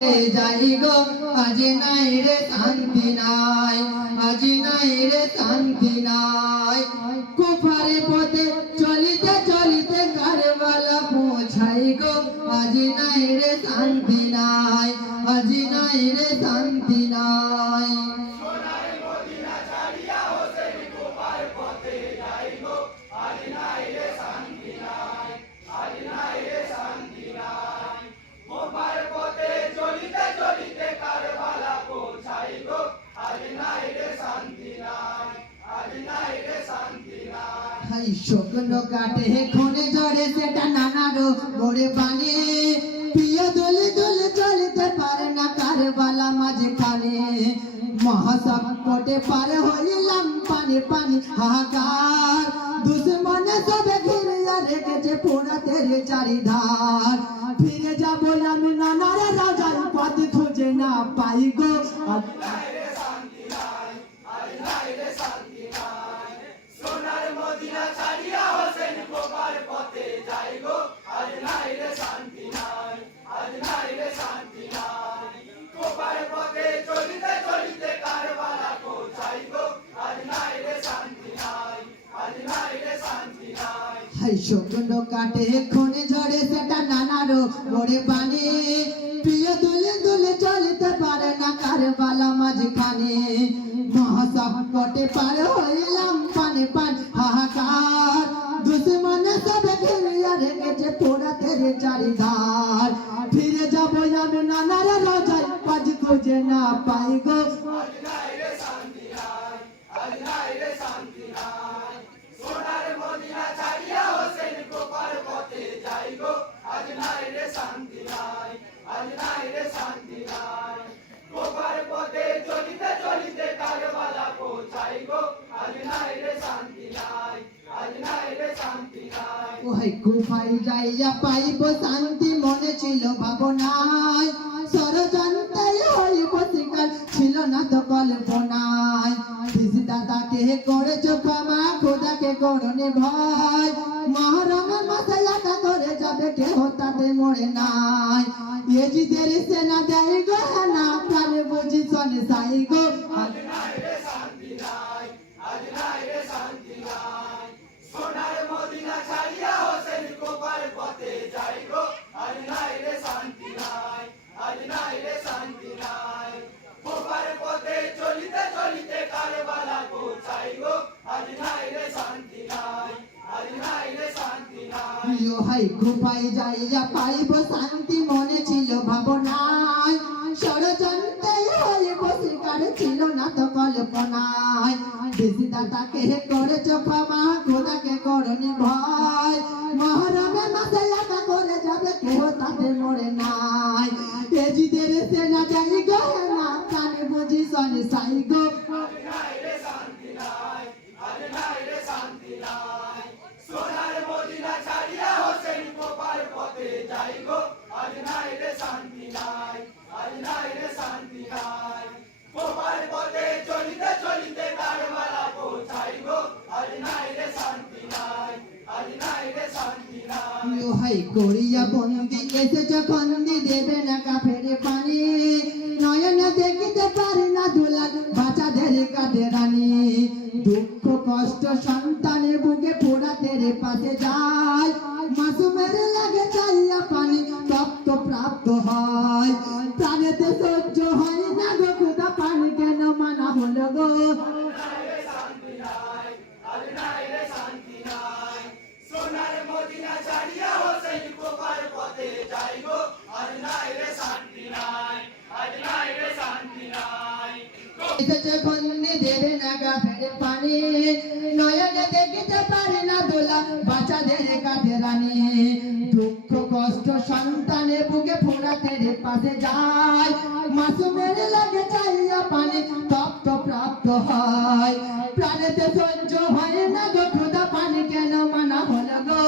যাই গো আজ নাই রে শান্তি নাই, আজ নাই রে শান্তি নাই। কুফারে পথে চলিতে চলিতে কারবালা পৌঁছাই গো আজ নাই রে শান্তি নাই, আজ নাই রে শান্তি নাই। শুকনো কাটে খুনে ঝরে সেটা নানারো মোরে বানে, প্রিয় দোলে দোলে চলতে পারে না কারবালা মাঝখানে। মহাসংকটে পার হইলাম পানি পানি হাহাকার, দুশ্মনে সবে ঘিরে রেখেছে পোড়াতে রে চারিধার। ফিরে যাবো আমি নানার রাজার পথ খুঁজে না পাই গো। শুকনো কাটে খুনে ঝরে সেটা নানারো মোরে বানে, প্রিয় দুলে দুলে চলতে পারে না কারবালা মাঝখানে। মহাসংকটে পার হইলাম পানে পান হাহাকার, দুশ্মনে সবে ঘিরিয়া রেখেছে পোড়াতে রে চারিধার। ফিরে যাবো আমি নানার রাজার পাজ খুঁজে না পাই গো। কুফাই যাইয়া পাইব শান্তি মনে ছিল ভাবনায়, ষড়যন্ত্রে হইব শিকার ছিল না তো কল্পনায়। দাদাকে করেছ ক্ষমা খোদাকে করনি ভয়, মহরমের মাথায় একা করে যাবে কেহ তাতে মরে নাই। এজিদের সেনা দেয় গো না প্রাণে বুঝি শোনে সাই গো। কুফাই যাইয়া পাইব শান্তি মনে ছিল ভাবনায়, ষড়যন্ত্রে হইব শিকার ছিল না তো কল্পনায়। দাদাকে করেছ ক্ষমা খোদাকে করনি ভয়, মহরমের মাথায় একা করে যাবে কেহ তাতে মরে নাই। এজিদের সেনা যাই গো না কানে বুঝি শোনে সাই গো। করিয়া বন্দি এসেছ খন্দি দেবে না কাফের পানি, নয়নে দেখিতে পারি না দুলাল বাচ্চাদের কাটে রানী। দুঃখ কষ্ট সন্তানের বুকে পোড়াতে রে পাশে যায়, মাসুমের লাগে চাইয়া পানি তপ্ত প্রাপ্ত হয়। প্রাণেতে সহ্য হয় না গো খোদা পানি কেন মানা হলো গো। দেবে না কাফের পানি, নয়নে দেখিতে পারে না দোলা বাচ্চাদের কাটে রানী। দুঃখ কষ্ট সন্তানের বুকে ফোড়াতে রে পাশে যায়, মাসুমের লাগে চাইয়া পানি তপ্ত প্রাপ্ত হয়। প্রাণেতে সহ্য হয় না গো খোদা পানি কেন মানা হলো গো।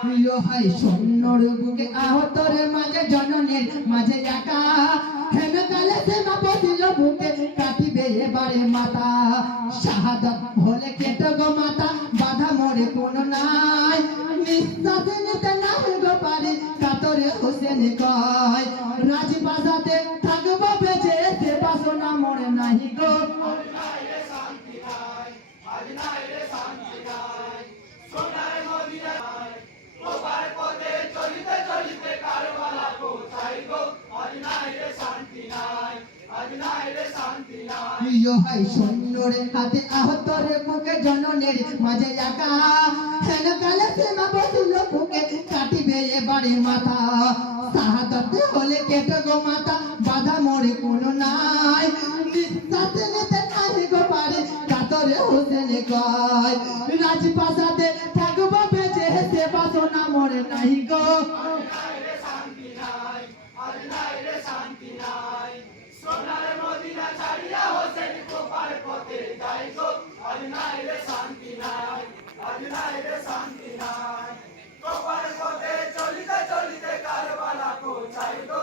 প্রিয় হাই সৈন্যর বুকে আহতর মাঝে জননের মাঝে একা হেন কালে সে মা বসিল বুকে কাটিবে এবারে মাতা শাহাদাত হলে কেটে গো মাতা বাধা মরে কোন নাই নিঃশ্বাসে নিতে নাই গো পারে কাতরে হোসেন কয় রাজবাসাতে থাকবো বেঁচে সে বাসনা মরে নাহি গো প্রিয় হাই সৈন্যরে হাতে আহতরে বুকে জননের মাঝে একা হেন কালে সে মা বসিল বুকে কাটিবে এবারে মাথা শাহাদাত হলে কেটে গো মাতা বাধা মরে কোন নাই নিঃশ্বাসে নিতে নাই গো পারে কাতরে হোসেন কয় রাজপ্রাসাদে থাকবো বেঁচে সে বাসনা মরে নাই গো চলিতে চলিতে কারবালা কোথায় গো